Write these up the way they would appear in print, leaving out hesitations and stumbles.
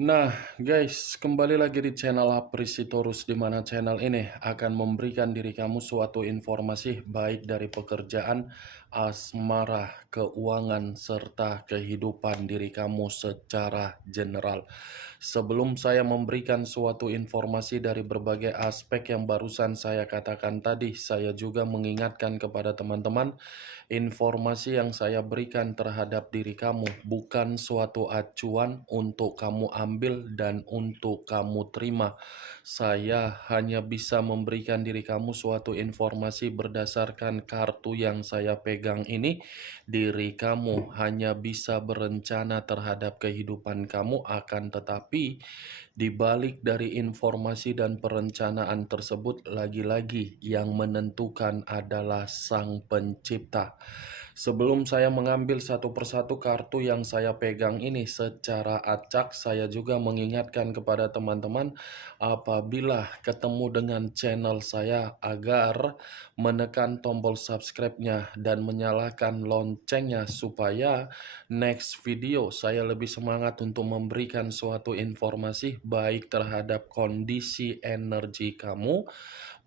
Nah, guys, kembali lagi di channel Aprisitorus, di mana channel ini akan memberikan diri kamu suatu informasi baik dari pekerjaan, asmara, keuangan, serta kehidupan diri kamu secara general. Sebelum saya memberikan suatu informasi dari berbagai aspek yang barusan saya katakan tadi, saya juga mengingatkan kepada teman-teman, informasi yang saya berikan terhadap diri kamu bukan suatu acuan untuk kamu ambil dan untuk kamu terima. Saya hanya bisa memberikan diri kamu suatu informasi berdasarkan kartu yang saya pegang ini. Diri kamu hanya bisa berencana terhadap kehidupan kamu, akan tetapi di balik dari informasi dan perencanaan tersebut, lagi-lagi yang menentukan adalah Sang Pencipta. Sebelum saya mengambil satu persatu kartu yang saya pegang ini secara acak, saya juga mengingatkan kepada teman-teman apabila ketemu dengan channel saya agar menekan tombol subscribe-nya dan menyalakan loncengnya supaya next video saya lebih semangat untuk memberikan suatu informasi baik terhadap kondisi energi kamu,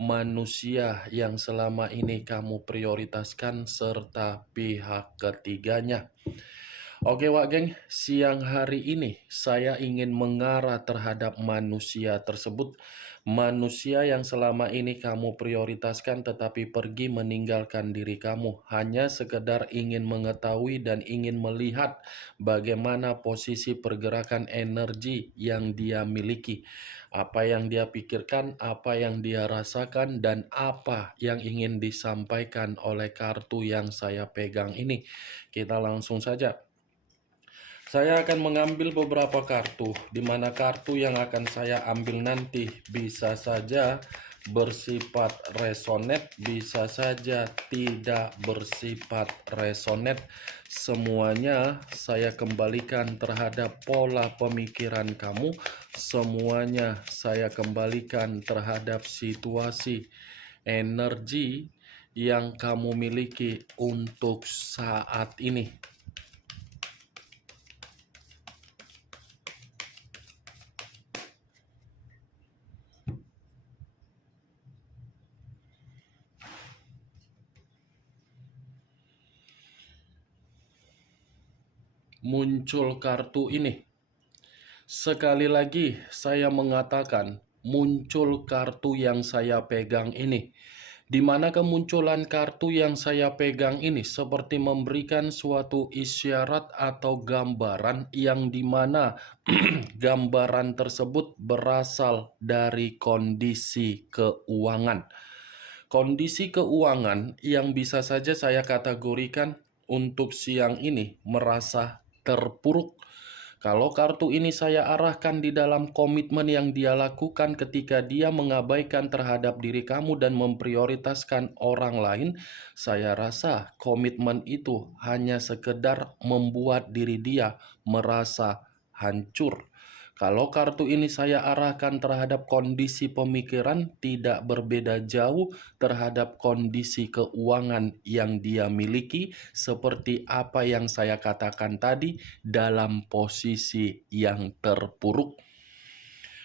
manusia yang selama ini kamu prioritaskan, serta pihak ketiganya. Oke Wak Geng, siang hari ini saya ingin mengarah terhadap manusia tersebut. Manusia yang selama ini kamu prioritaskan tetapi pergi meninggalkan diri kamu. Hanya sekedar ingin mengetahui dan ingin melihat bagaimana posisi pergerakan energi yang dia miliki. Apa yang dia pikirkan, apa yang dia rasakan, dan apa yang ingin disampaikan oleh kartu yang saya pegang ini. Kita langsung saja. Saya akan mengambil beberapa kartu, di mana kartu yang akan saya ambil nanti bisa saja bersifat resonate, bisa saja tidak bersifat resonate. Semuanya saya kembalikan terhadap pola pemikiran kamu, semuanya saya kembalikan terhadap situasi energi yang kamu miliki untuk saat ini. Muncul kartu ini. Sekali lagi saya mengatakan, muncul kartu yang saya pegang ini. Di mana kemunculan kartu yang saya pegang ini seperti memberikan suatu isyarat atau gambaran yang dimana gambaran tersebut berasal dari kondisi keuangan. Kondisi keuangan yang bisa saja saya kategorikan untuk siang ini merasa terpuruk. Kalau kartu ini saya arahkan di dalam komitmen yang dia lakukan ketika dia mengabaikan terhadap diri kamu dan memprioritaskan orang lain, saya rasa komitmen itu hanya sekedar membuat diri dia merasa hancur. Kalau kartu ini saya arahkan terhadap kondisi pemikiran, tidak berbeda jauh terhadap kondisi keuangan yang dia miliki, seperti apa yang saya katakan tadi, dalam posisi yang terpuruk.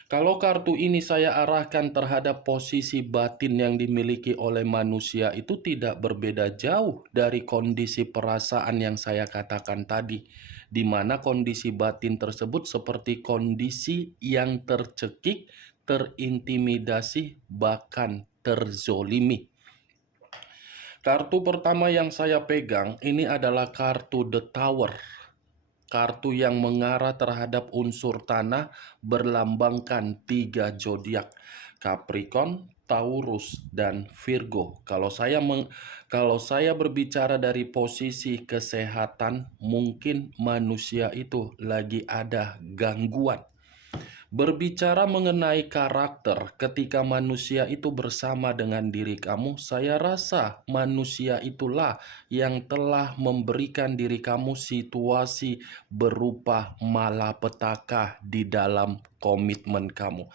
Kalau kartu ini saya arahkan terhadap posisi batin yang dimiliki oleh manusia, itu tidak berbeda jauh dari kondisi perasaan yang saya katakan tadi, di mana kondisi batin tersebut seperti kondisi yang tercekik, terintimidasi, bahkan terzolimi. Kartu pertama yang saya pegang ini adalah kartu The Tower. Kartu yang mengarah terhadap unsur tanah berlambangkan 3 zodiak, Capricorn, Taurus, dan Virgo. Kalau saya berbicara dari posisi kesehatan, mungkin manusia itu lagi ada gangguan. Berbicara mengenai karakter, ketika manusia itu bersama dengan diri kamu, saya rasa manusia itulah yang telah memberikan diri kamu situasi berupa malapetaka di dalam komitmen kamu.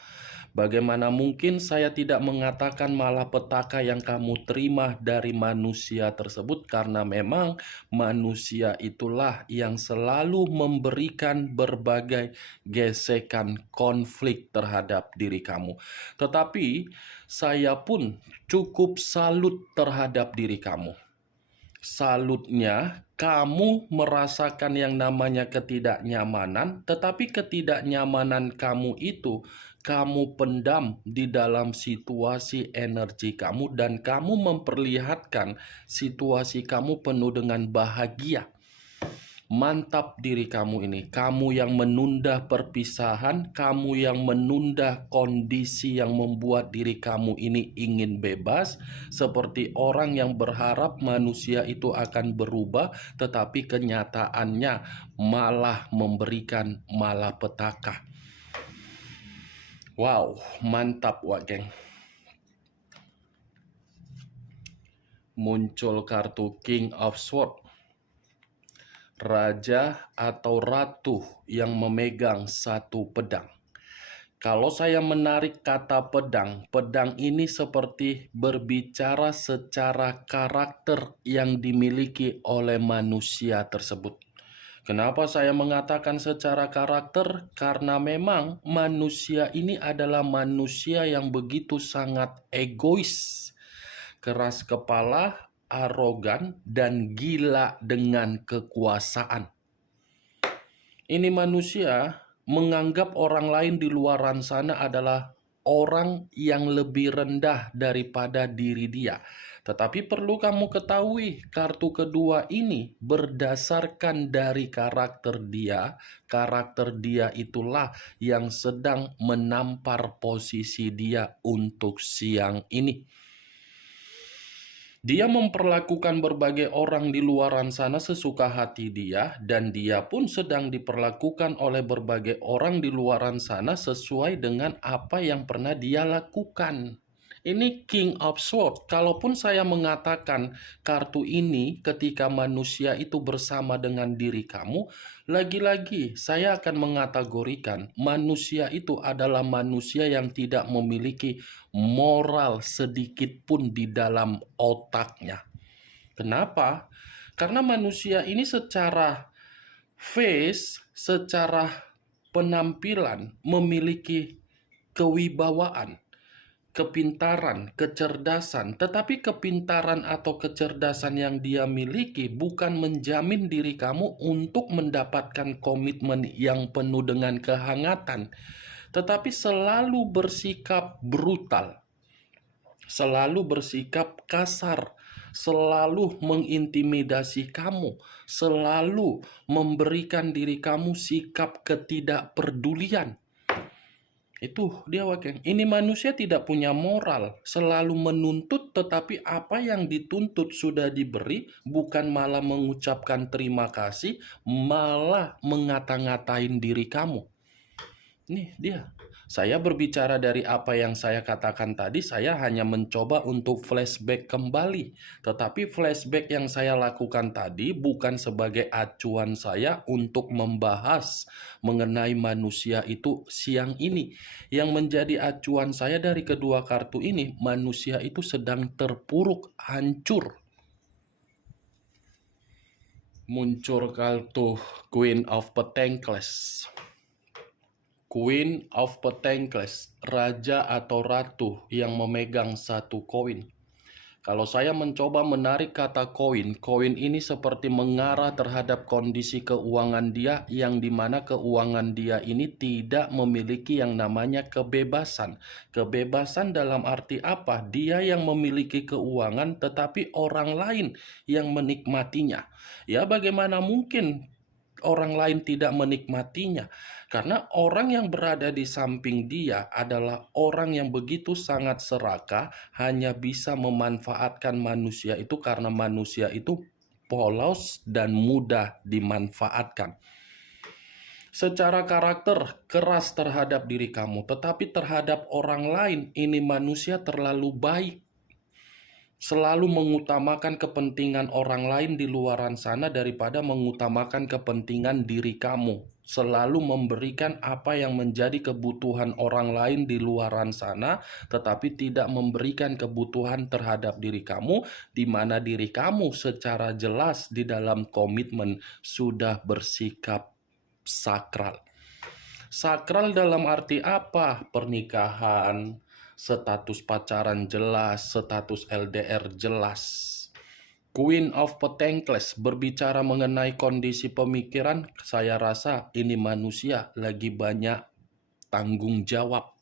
Bagaimana mungkin saya tidak mengatakan malapetaka yang kamu terima dari manusia tersebut, karena memang manusia itulah yang selalu memberikan berbagai gesekan konflik terhadap diri kamu. Tetapi saya pun cukup salut terhadap diri kamu. Salutnya, kamu merasakan yang namanya ketidaknyamanan, tetapi ketidaknyamanan kamu itu kamu pendam di dalam situasi energi kamu, dan kamu memperlihatkan situasi kamu penuh dengan bahagia. Mantap diri kamu ini. Kamu yang menunda perpisahan, kamu yang menunda kondisi yang membuat diri kamu ini ingin bebas, seperti orang yang berharap manusia itu akan berubah, tetapi kenyataannya malah memberikan malapetaka. Wow, mantap Wak Geng. Muncul kartu King of Swords. Raja atau ratu yang memegang satu pedang. Kalau saya menarik kata pedang, pedang ini seperti berbicara secara karakter yang dimiliki oleh manusia tersebut. Kenapa saya mengatakan secara karakter? Karena memang manusia ini adalah manusia yang begitu sangat egois, keras kepala, arogan, dan gila dengan kekuasaan. Ini manusia menganggap orang lain di luaran sana adalah orang yang lebih rendah daripada diri dia. Tetapi perlu kamu ketahui, kartu kedua ini berdasarkan dari karakter dia itulah yang sedang menampar posisi dia untuk siang ini. Dia memperlakukan berbagai orang di luaran sana sesuka hati dia, dan dia pun sedang diperlakukan oleh berbagai orang di luaran sana sesuai dengan apa yang pernah dia lakukan. Ini King of Swords. Kalaupun saya mengatakan kartu ini ketika manusia itu bersama dengan diri kamu, lagi-lagi saya akan mengategorikan manusia itu adalah manusia yang tidak memiliki moral sedikit pun di dalam otaknya. Kenapa? Karena manusia ini secara face, secara penampilan memiliki kewibawaan, kepintaran, kecerdasan, tetapi kepintaran atau kecerdasan yang dia miliki bukan menjamin diri kamu untuk mendapatkan komitmen yang penuh dengan kehangatan, tetapi selalu bersikap brutal, selalu bersikap kasar, selalu mengintimidasi kamu, selalu memberikan diri kamu sikap ketidakpedulian. Itu dia Wakeng. Ini manusia tidak punya moral, selalu menuntut, tetapi apa yang dituntut sudah diberi, bukan malah mengucapkan terima kasih, malah ngata-ngatain diri kamu. Nih dia. Saya berbicara dari apa yang saya katakan tadi, saya hanya mencoba untuk flashback kembali. Tetapi flashback yang saya lakukan tadi bukan sebagai acuan saya untuk membahas mengenai manusia itu siang ini. Yang menjadi acuan saya dari kedua kartu ini, manusia itu sedang terpuruk, hancur. Muncul kartu Queen of Pentacles. Queen of Pentacles, raja atau ratu yang memegang satu koin. Kalau saya mencoba menarik kata koin, koin ini seperti mengarah terhadap kondisi keuangan dia, yang dimana keuangan dia ini tidak memiliki yang namanya kebebasan. Kebebasan dalam arti apa? Dia yang memiliki keuangan tetapi orang lain yang menikmatinya. Ya, bagaimana mungkin orang lain tidak menikmatinya? Karena orang yang berada di samping dia adalah orang yang begitu sangat serakah, hanya bisa memanfaatkan manusia itu karena manusia itu polos dan mudah dimanfaatkan. Secara karakter keras terhadap diri kamu, tetapi terhadap orang lain ini manusia terlalu baik. Selalu mengutamakan kepentingan orang lain di luaran sana daripada mengutamakan kepentingan diri kamu. Selalu memberikan apa yang menjadi kebutuhan orang lain di luaran sana, tetapi tidak memberikan kebutuhan terhadap diri kamu, di mana diri kamu secara jelas di dalam komitmen sudah bersikap sakral. Sakral dalam arti apa? Pernikahan, status pacaran jelas, status LDR jelas. Queen of Pentacles berbicara mengenai kondisi pemikiran, saya rasa ini manusia lagi banyak tanggung jawab.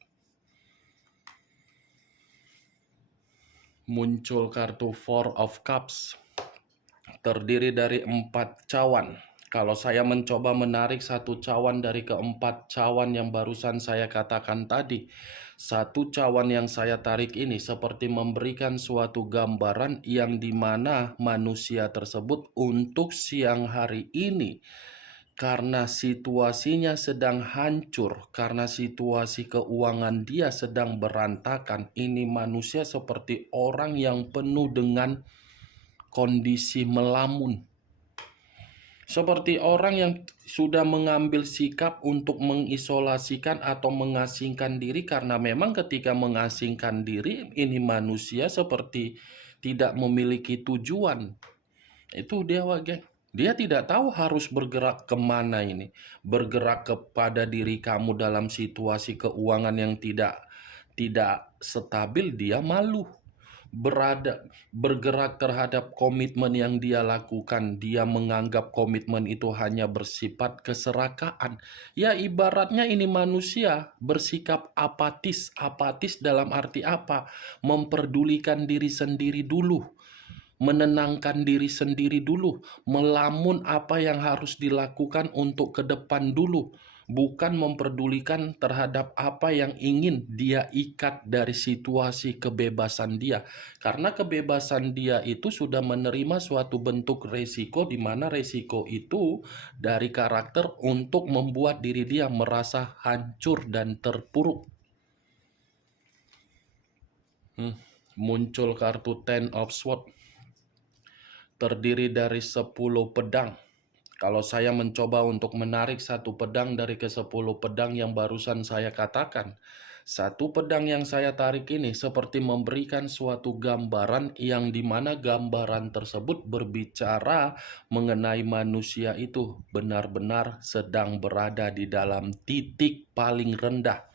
Muncul kartu Four of Cups, terdiri dari 4 cawan. Kalau saya mencoba menarik satu cawan dari keempat cawan yang barusan saya katakan tadi, satu cawan yang saya tarik ini seperti memberikan suatu gambaran yang dimana manusia tersebut untuk siang hari ini, karena situasinya sedang hancur, karena situasi keuangan dia sedang berantakan, ini manusia seperti orang yang penuh dengan kondisi melamun. Seperti orang yang sudah mengambil sikap untuk mengisolasikan atau mengasingkan diri, karena memang ketika mengasingkan diri, ini manusia seperti tidak memiliki tujuan. Itu dia, geng. Dia tidak tahu harus bergerak kemana ini. Bergerak kepada diri kamu dalam situasi keuangan yang tidak stabil, dia malu. Bergerak terhadap komitmen yang dia lakukan, dia menganggap komitmen itu hanya bersifat keserakaan. Ya, ibaratnya ini manusia bersikap apatis. Apatis dalam arti apa? Memperdulikan diri sendiri dulu, menenangkan diri sendiri dulu, melamun apa yang harus dilakukan untuk ke depan dulu, bukan memperdulikan terhadap apa yang ingin dia ikat dari situasi kebebasan dia. Karena kebebasan dia itu sudah menerima suatu bentuk resiko, di mana resiko itu dari karakter untuk membuat diri dia merasa hancur dan terpuruk. Muncul kartu Ten of Swords, terdiri dari 10 pedang. Kalau saya mencoba untuk menarik satu pedang dari ke-10 pedang yang barusan saya katakan, satu pedang yang saya tarik ini seperti memberikan suatu gambaran yang dimana gambaran tersebut berbicara mengenai manusia itu benar-benar sedang berada di dalam titik paling rendah.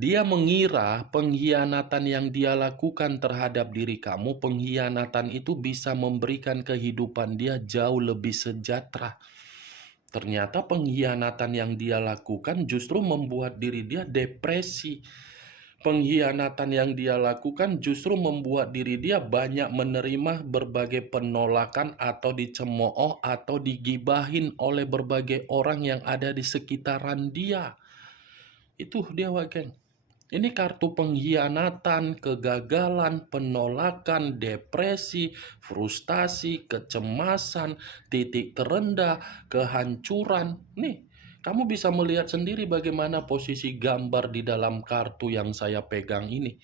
Dia mengira pengkhianatan yang dia lakukan terhadap diri kamu, pengkhianatan itu bisa memberikan kehidupan dia jauh lebih sejahtera. Ternyata pengkhianatan yang dia lakukan justru membuat diri dia depresi. Pengkhianatan yang dia lakukan justru membuat diri dia banyak menerima berbagai penolakan atau dicemooh atau digibahin oleh berbagai orang yang ada di sekitaran dia. Itu dia, geng. Ini kartu pengkhianatan, kegagalan, penolakan, depresi, frustasi, kecemasan, titik terendah, kehancuran. Nih, kamu bisa melihat sendiri bagaimana posisi gambar di dalam kartu yang saya pegang ini.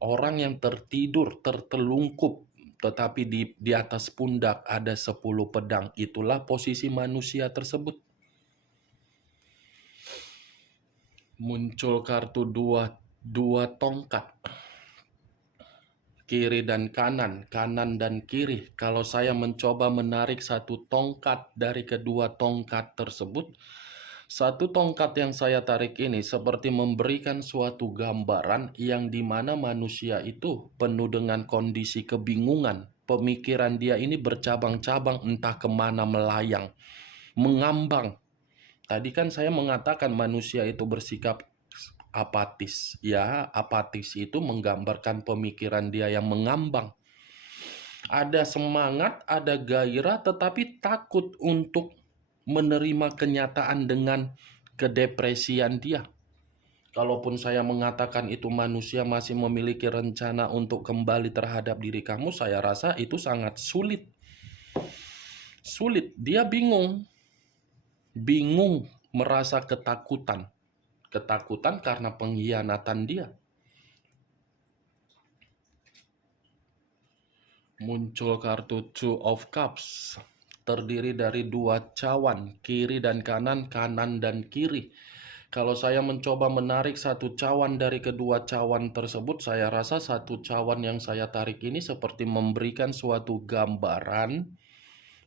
Orang yang tertidur, tertelungkup, tetapi di atas pundak ada 10 pedang. Itulah posisi manusia tersebut. Muncul kartu dua tongkat, kiri dan kanan, kanan dan kiri. Kalau saya mencoba menarik satu tongkat dari kedua tongkat tersebut, satu tongkat yang saya tarik ini seperti memberikan suatu gambaran yang dimana manusia itu penuh dengan kondisi kebingungan. Pemikiran dia ini bercabang-cabang, entah kemana melayang, mengambang. Tadi kan saya mengatakan manusia itu bersikap apatis. Ya, apatis itu menggambarkan pemikiran dia yang mengambang. Ada semangat, ada gairah, tetapi takut untuk menerima kenyataan dengan kedepresian dia. Kalaupun saya mengatakan itu manusia masih memiliki rencana untuk kembali terhadap diri kamu, saya rasa itu sangat sulit. Sulit, dia bingung. Bingung, merasa ketakutan. Ketakutan karena pengkhianatan dia. Muncul kartu Two of Cups, terdiri dari dua cawan, kiri dan kanan, kanan dan kiri. Kalau saya mencoba menarik satu cawan dari kedua cawan tersebut, saya rasa satu cawan yang saya tarik ini seperti memberikan suatu gambaran.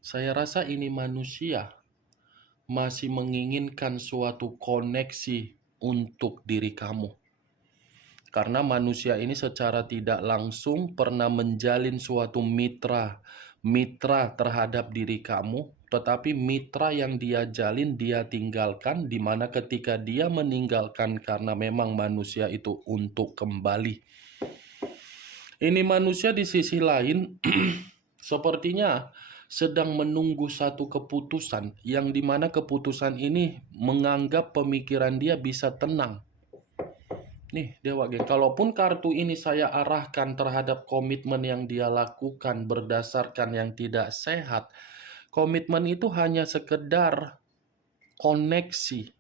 Saya rasa ini manusia masih menginginkan suatu koneksi untuk diri kamu. Karena manusia ini secara tidak langsung pernah menjalin suatu mitra terhadap diri kamu, tetapi mitra yang dia jalin dia tinggalkan, di mana ketika dia meninggalkan karena memang manusia itu untuk kembali. Ini manusia di sisi lain sepertinya sedang menunggu satu keputusan, yang dimana keputusan ini menganggap pemikiran dia bisa tenang. Nih, Dewa Geng, kalaupun kartu ini saya arahkan terhadap komitmen yang dia lakukan berdasarkan yang tidak sehat, komitmen itu hanya sekedar koneksi.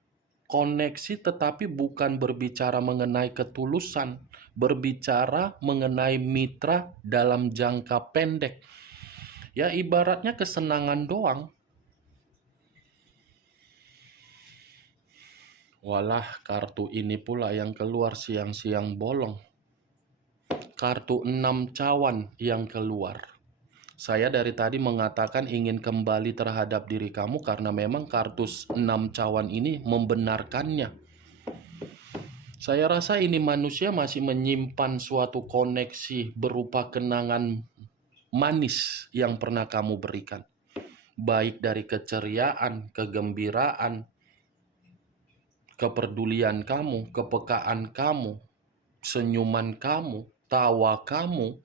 Koneksi tetapi bukan berbicara mengenai ketulusan, berbicara mengenai mitra dalam jangka pendek. Ya, ibaratnya kesenangan doang. Walah, kartu ini pula yang keluar siang-siang bolong. Kartu 6 cawan yang keluar. Saya dari tadi mengatakan ingin kembali terhadap diri kamu karena memang kartu 6 cawan ini membenarkannya. Saya rasa ini manusia masih menyimpan suatu koneksi berupa kenangan manis yang pernah kamu berikan. Baik dari keceriaan, kegembiraan, kepedulian kamu, kepekaan kamu, senyuman kamu, tawa kamu,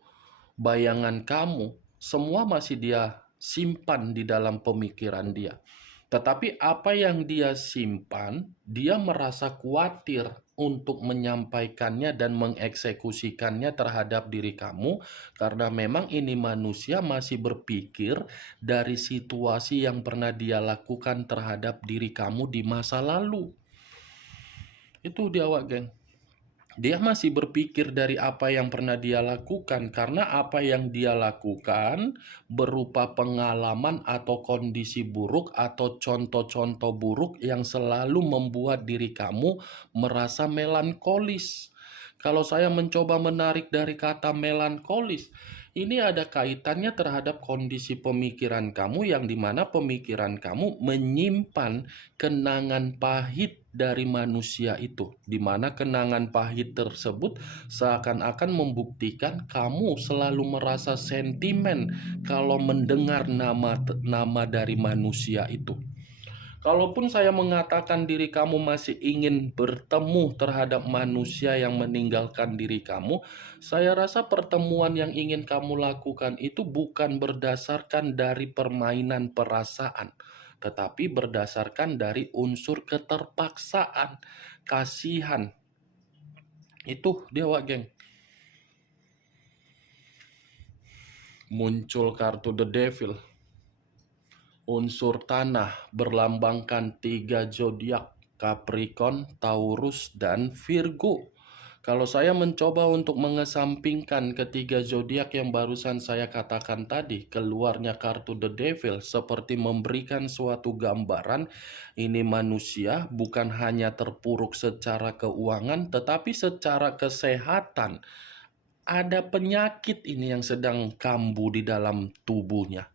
bayangan kamu, semua masih dia simpan di dalam pemikiran dia. Tetapi apa yang dia simpan, dia merasa khawatir untuk menyampaikannya dan mengeksekusikannya terhadap diri kamu, karena memang ini manusia masih berpikir dari situasi yang pernah dia lakukan terhadap diri kamu di masa lalu. Itu dia, Wak Geng. Dia masih berpikir dari apa yang pernah dia lakukan, karena apa yang dia lakukan berupa pengalaman atau kondisi buruk atau contoh-contoh buruk yang selalu membuat diri kamu merasa melankolis. Kalau saya mencoba menarik dari kata melankolis, ini ada kaitannya terhadap kondisi pemikiran kamu, yang dimana pemikiran kamu menyimpan kenangan pahit dari manusia itu, dimana kenangan pahit tersebut seakan-akan membuktikan kamu selalu merasa sentimen kalau mendengar nama dari manusia itu. Kalaupun saya mengatakan diri kamu masih ingin bertemu terhadap manusia yang meninggalkan diri kamu, saya rasa pertemuan yang ingin kamu lakukan itu bukan berdasarkan dari permainan perasaan, tetapi berdasarkan dari unsur keterpaksaan, kasihan. Itu Dewa Geng. Muncul kartu The Devil. Unsur tanah berlambangkan 3 zodiak, Capricorn, Taurus, dan Virgo. Kalau saya mencoba untuk mengesampingkan ketiga zodiak yang barusan saya katakan tadi, keluarnya kartu The Devil seperti memberikan suatu gambaran ini manusia bukan hanya terpuruk secara keuangan, tetapi secara kesehatan. Ada penyakit ini yang sedang kambuh di dalam tubuhnya.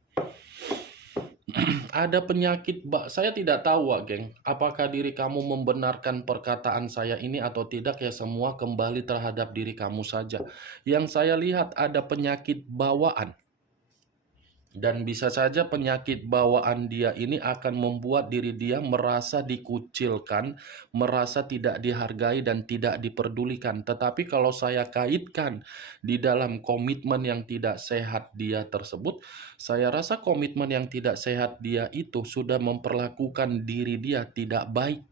Ada penyakit, saya tidak tahu, Wak Geng, apakah diri kamu membenarkan perkataan saya ini atau tidak, ya semua kembali terhadap diri kamu saja. Yang saya lihat ada penyakit bawaan. Dan bisa saja penyakit bawaan dia ini akan membuat diri dia merasa dikucilkan, merasa tidak dihargai dan tidak diperdulikan. Tetapi kalau saya kaitkan di dalam komitmen yang tidak sehat dia tersebut, saya rasa komitmen yang tidak sehat dia itu sudah memperlakukan diri dia tidak baik.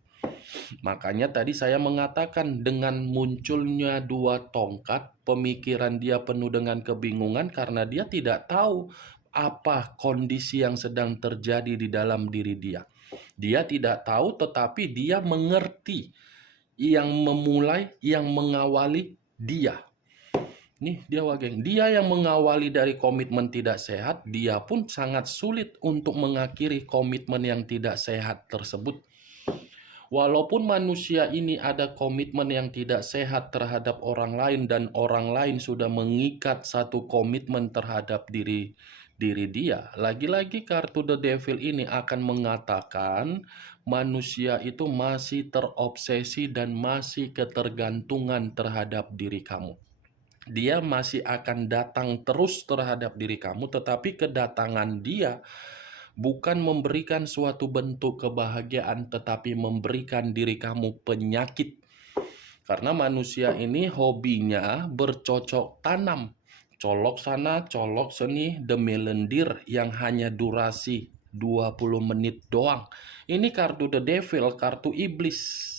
Makanya tadi saya mengatakan dengan munculnya 2 tongkat, pemikiran dia penuh dengan kebingungan karena dia tidak tahu apa kondisi yang sedang terjadi di dalam diri dia. Dia tidak tahu, tetapi dia mengerti yang memulai, yang mengawali dia. Nih dia Wageng, dia yang mengawali dari komitmen tidak sehat, dia pun sangat sulit untuk mengakhiri komitmen yang tidak sehat tersebut. Walaupun manusia ini ada komitmen yang tidak sehat terhadap orang lain dan orang lain sudah mengikat satu komitmen terhadap diri dia. Lagi-lagi kartu The Devil ini akan mengatakan manusia itu masih terobsesi dan masih ketergantungan terhadap diri kamu. Dia masih akan datang terus terhadap diri kamu, tetapi kedatangan dia bukan memberikan suatu bentuk kebahagiaan, tetapi memberikan diri kamu penyakit. Karena manusia ini hobinya bercocok tanam. Colok sana, colok sini demi lendir yang hanya durasi 20 menit doang. Ini kartu The Devil, kartu iblis.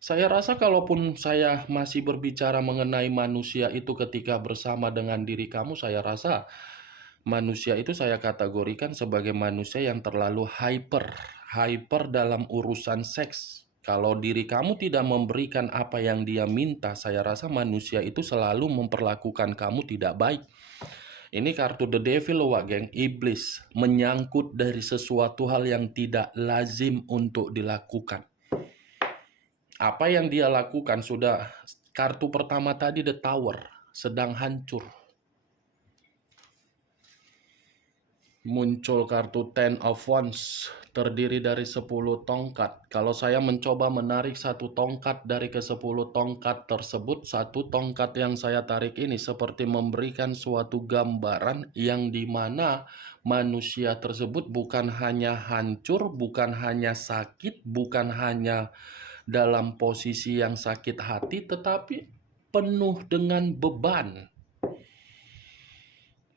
Saya rasa kalaupun saya masih berbicara mengenai manusia itu ketika bersama dengan diri kamu, saya rasa manusia itu saya kategorikan sebagai manusia yang terlalu hyper dalam urusan seks. Kalau diri kamu tidak memberikan apa yang dia minta, saya rasa manusia itu selalu memperlakukan kamu tidak baik. Ini kartu The Devil loh, geng, iblis, menyangkut dari sesuatu hal yang tidak lazim untuk dilakukan. Apa yang dia lakukan sudah, kartu pertama tadi The Tower, sedang hancur. Muncul kartu Ten of Wands, terdiri dari 10 tongkat. Kalau saya mencoba menarik satu tongkat dari ke-10 tongkat tersebut, satu tongkat yang saya tarik ini seperti memberikan suatu gambaran yang dimana manusia tersebut bukan hanya hancur, bukan hanya sakit, bukan hanya dalam posisi yang sakit hati, tetapi penuh dengan beban.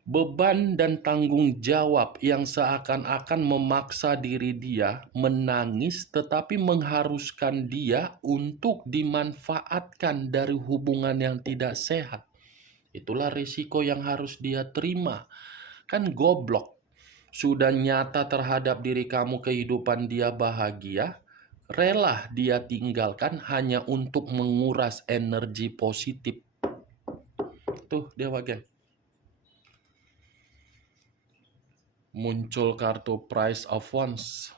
Beban dan tanggung jawab yang seakan-akan memaksa diri dia menangis, tetapi mengharuskan dia untuk dimanfaatkan dari hubungan yang tidak sehat. Itulah risiko yang harus dia terima. Kan goblok. Sudah nyata terhadap diri kamu kehidupan dia bahagia, rela dia tinggalkan hanya untuk menguras energi positif. Tuh dia Wagen. Muncul kartu Price of Wands,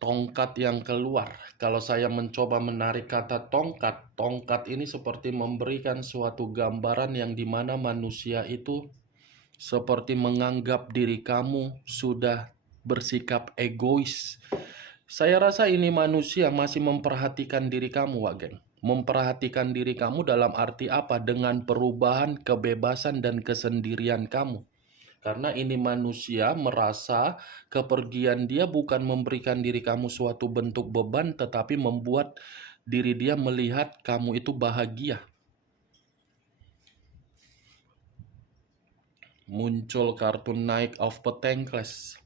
tongkat yang keluar. Kalau saya mencoba menarik kata tongkat, tongkat ini seperti memberikan suatu gambaran yang dimana manusia itu seperti menganggap diri kamu sudah bersikap egois. Saya rasa ini manusia masih memperhatikan diri kamu, Wagen. Memperhatikan diri kamu dalam arti apa? Dengan perubahan, kebebasan, dan kesendirian kamu. Karena ini manusia merasa kepergian dia bukan memberikan diri kamu suatu bentuk beban, tetapi membuat diri dia melihat kamu itu bahagia. Muncul kartu Knight of Pentacles.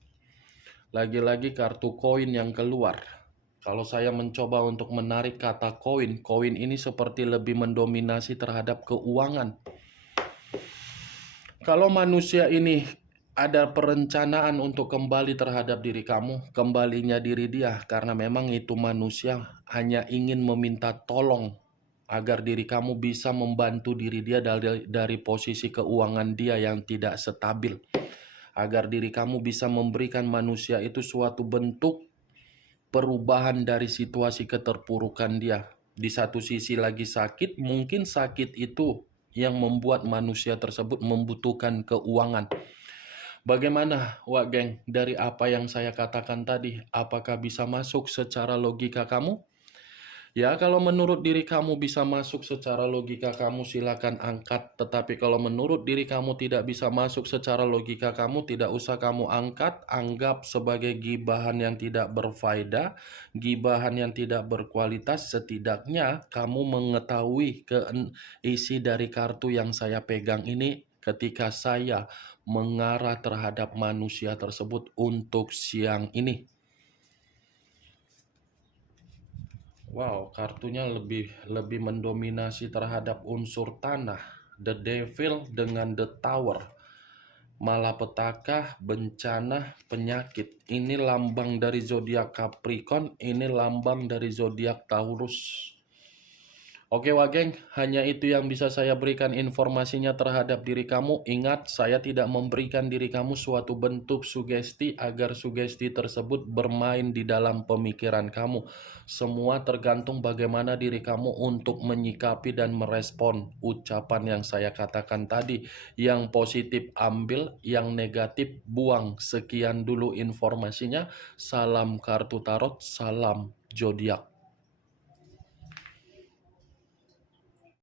Lagi-lagi kartu koin yang keluar. Kalau saya mencoba untuk menarik kata koin, koin ini seperti lebih mendominasi terhadap keuangan. Kalau manusia ini ada perencanaan untuk kembali terhadap diri kamu, kembalinya diri dia, karena memang itu manusia hanya ingin meminta tolong agar diri kamu bisa membantu diri dia dari posisi keuangan dia yang tidak stabil. Agar diri kamu bisa memberikan manusia itu suatu bentuk perubahan dari situasi keterpurukan dia. Di satu sisi lagi sakit, mungkin sakit itu yang membuat manusia tersebut membutuhkan keuangan. Bagaimana, Wak Geng, dari apa yang saya katakan tadi? Apakah bisa masuk secara logika kamu? Ya, kalau menurut diri kamu bisa masuk secara logika kamu, silakan angkat. Tetapi kalau menurut diri kamu tidak bisa masuk secara logika kamu, tidak usah kamu angkat. Anggap sebagai gibahan yang tidak berfaedah, gibahan yang tidak berkualitas. Setidaknya kamu mengetahui isi dari kartu yang saya pegang ini ketika saya mengarah terhadap manusia tersebut untuk siang ini. Wow, kartunya lebih mendominasi terhadap unsur tanah. The Devil dengan The Tower. Malapetaka, bencana, penyakit. Ini lambang dari zodiak Capricorn, ini lambang dari zodiak Taurus. Oke Wageng, hanya itu yang bisa saya berikan informasinya terhadap diri kamu. Ingat, saya tidak memberikan diri kamu suatu bentuk sugesti agar sugesti tersebut bermain di dalam pemikiran kamu. Semua tergantung bagaimana diri kamu untuk menyikapi dan merespon ucapan yang saya katakan tadi. Yang positif ambil, yang negatif buang. Sekian dulu informasinya. Salam kartu tarot, salam zodiak.